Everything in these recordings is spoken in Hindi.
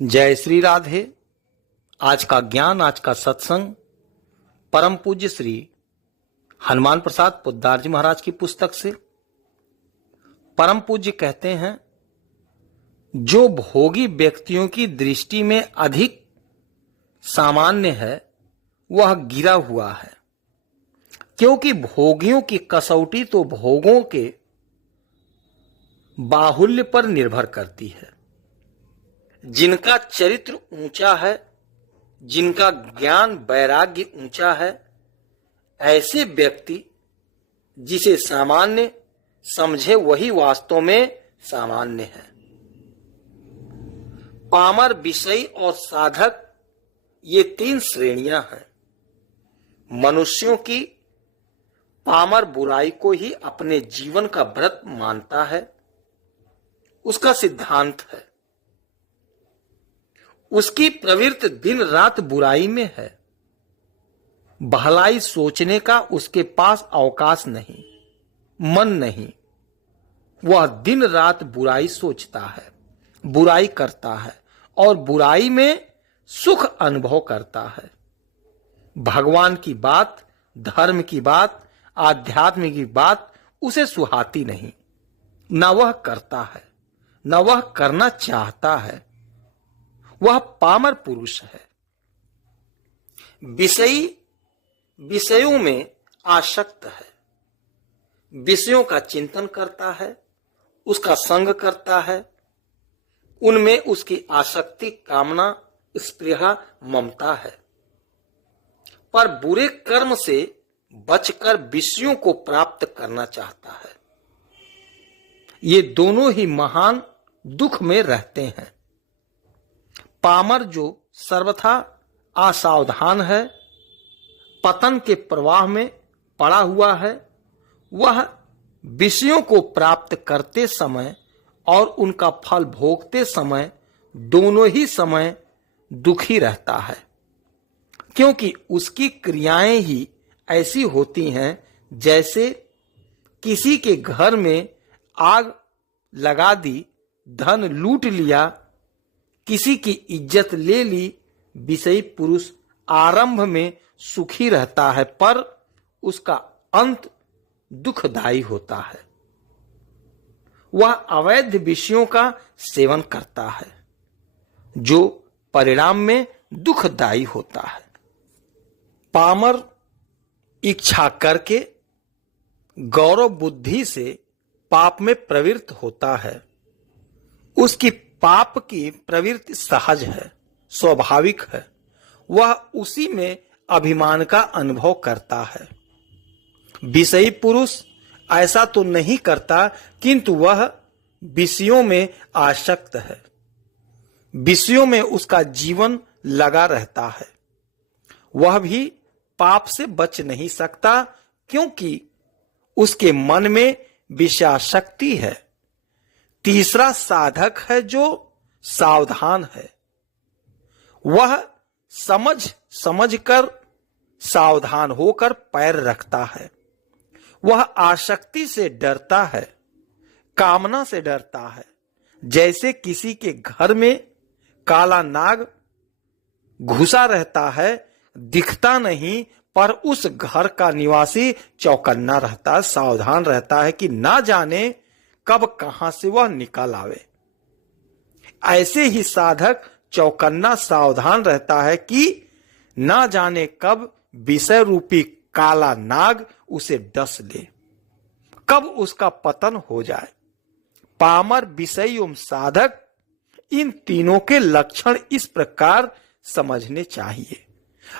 जय श्री राधे। आज का ज्ञान, आज का सत्संग परम पूज्य श्री हनुमान प्रसाद पोद्दार जी महाराज की पुस्तक से। परम पूज्य कहते हैं, जो भोगी व्यक्तियों की दृष्टि में अधिक सामान्य है वह गिरा हुआ है, क्योंकि भोगियों की कसौटी तो भोगों के बाहुल्य पर निर्भर करती है। जिनका चरित्र ऊंचा है, जिनका ज्ञान वैराग्य ऊंचा है, ऐसे व्यक्ति जिसे सामान्य समझे वही वास्तव में सामान्य है। पामर, विषयी और साधक, ये तीन श्रेणियां हैं। मनुष्यों की पामर बुराई को ही अपने जीवन का व्रत मानता है, उसका सिद्धांत है। उसकी प्रवृत्ति दिन रात बुराई में है। भलाई सोचने का उसके पास अवकाश नहीं, मन नहीं। वह दिन रात बुराई सोचता है, बुराई करता है और बुराई में सुख अनुभव करता है। भगवान की बात, धर्म की बात, आध्यात्म की बात उसे सुहाती नहीं। न वह करता है, न वह करना चाहता है। वह पामर पुरुष है। विषयी विषयों में आसक्त है, विषयों का चिंतन करता है, उसका संग करता है। उनमें उसकी आसक्ति, कामना, स्पृहा, ममता है। पर बुरे कर्म से बचकर विषयों को प्राप्त करना चाहता है। ये दोनों ही महान दुख में रहते हैं। पामर जो सर्वथा असावधान है, पतन के प्रवाह में पड़ा हुआ है, वह विषयों को प्राप्त करते समय और उनका फल भोगते समय दोनों ही समय दुखी रहता है, क्योंकि उसकी क्रियाएं ही ऐसी होती हैं जैसे किसी के घर में आग लगा दी, धन लूट लिया, किसी की इज्जत ले ली। विषयी पुरुष आरंभ में सुखी रहता है, पर उसका अंत दुखदायी होता है। वह अवैध विषयों का सेवन करता है, जो परिणाम में दुखदायी होता है। पामर इच्छा करके गौरव बुद्धि से पाप में प्रवृत्त होता है। उसकी पाप की प्रवृत्ति सहज है, स्वाभाविक है। वह उसी में अभिमान का अनुभव करता है। विषयी पुरुष ऐसा तो नहीं करता, किंतु वह विषयों में आसक्त है। विषयों में उसका जीवन लगा रहता है। वह भी पाप से बच नहीं सकता, क्योंकि उसके मन में विषयासक्ति है। तीसरा साधक है जो सावधान है। वह समझ कर सावधान होकर पैर रखता है। वह आसक्ति से डरता है, कामना से डरता है। जैसे किसी के घर में काला नाग घुसा रहता है, दिखता नहीं, पर उस घर का निवासी चौकन्ना रहता है, सावधान रहता है कि ना जाने कब कहां से वह निकल आवे। ऐसे ही साधक चौकन्ना सावधान रहता है कि ना जाने कब विषय रूपी काला नाग उसे डस ले, कब उसका पतन हो जाए। पामर, विषयी एवं साधक, इन तीनों के लक्षण इस प्रकार समझने चाहिए।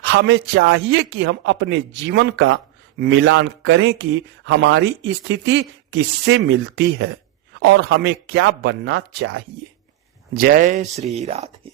हमें चाहिए कि हम अपने जीवन का मिलान करें कि हमारी स्थिति किससे मिलती है और हमें क्या बनना चाहिए। जय श्री राधे।